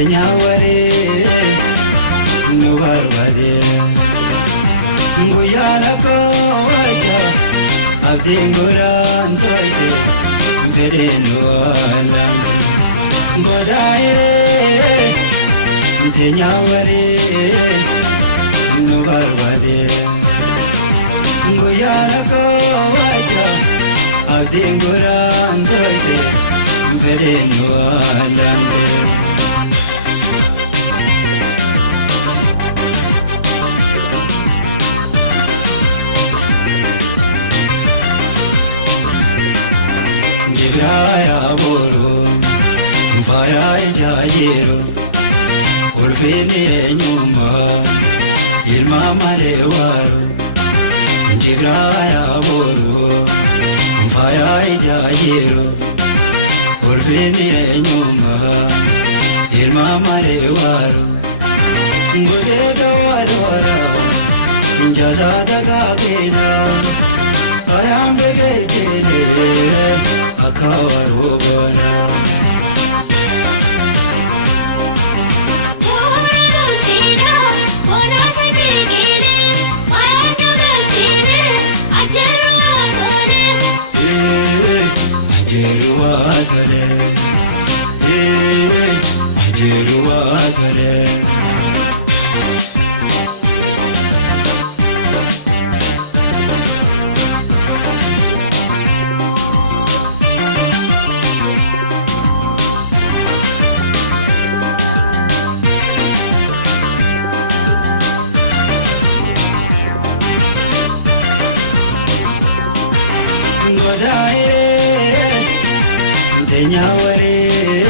Teenya waree nu barbaadee guyyaa lakkoo'acha abdiin godhaan tolche fedhee nu alamte godaa'ee teenya waree nu barbaadee guyyaa lakkoo'acha abdiin godhaan tolche fedhee nu alamte. Jibraya boro, faya ijajero, urfini enyuma, ilma malewaro. Jibraya boro, faya ijajero, urfini enyuma, ilma malewaro. Ngode wadwara, injaza dagakena, ayam begejene. Akawarobana Omarutira onasagere ayanyagere ajeruwatale ajeruwatale ajeruwatale Teenya waree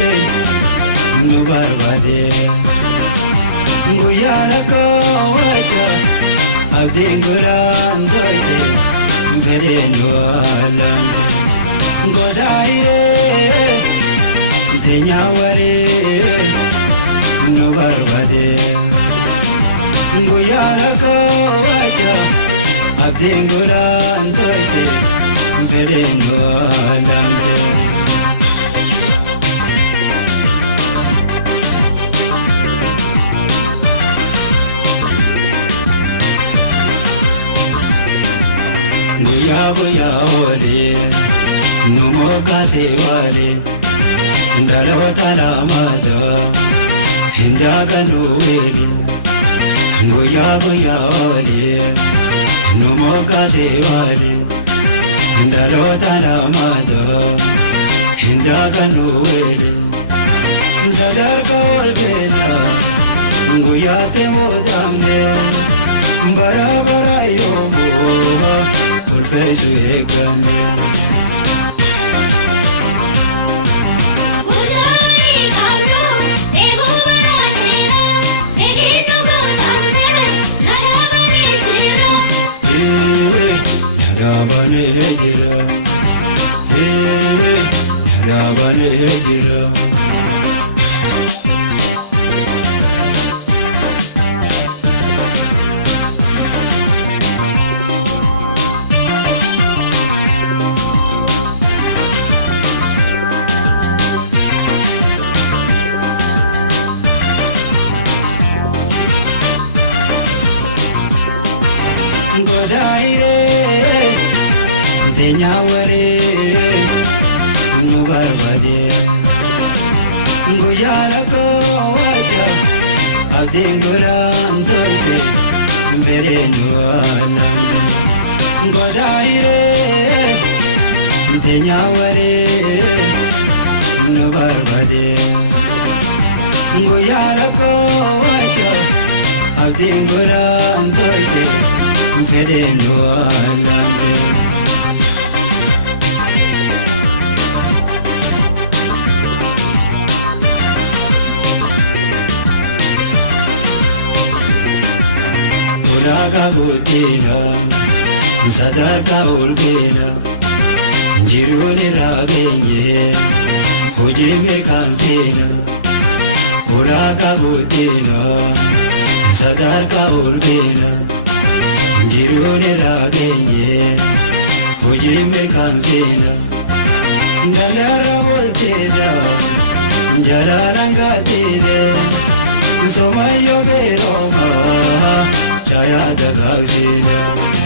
nu barbaadee guyyaa lakkoo'acha abdiin godhaan tolche fedhee nu alamte godaa'ee teenya waree nu barbaadee guyyaa lakkoo'acha abdiin godhaan tolche fedhee nu alamte. Goya ole, no moka se wale, ndalota la mada, hinda kanueli. Goya ole, no moka se wale, ndalota la mada, hinda kanueli. Sadaka olbena, goya te modamne, bara bara yobo. Urfesu egrame Udai kabro devu banatera edinu godamne nadabane jira nadabane jira Godaa'ee teenya waree nu barbaadee guyyaa lakkoo'acha abdiin godhaan tolche fedhee nu alamte godaa'ee teenya waree nu barbaadee guyyaa lakkoo'acha abdiin godhaan tolche fedhee nu alamte. Uraga guddina sadarkaa olkeena jiruun irraa geenye hojii beekan seena. Uraga guddina sadarkaa olkeena jiruun irraa geenye hojii beekan seena. Galara volteedha Jalarangatine Somayo Beroma Chaya Dagagsine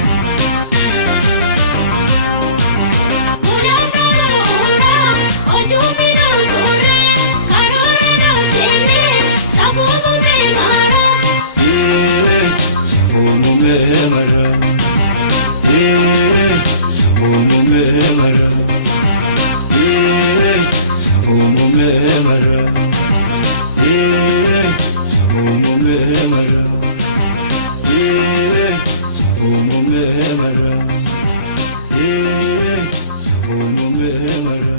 Mera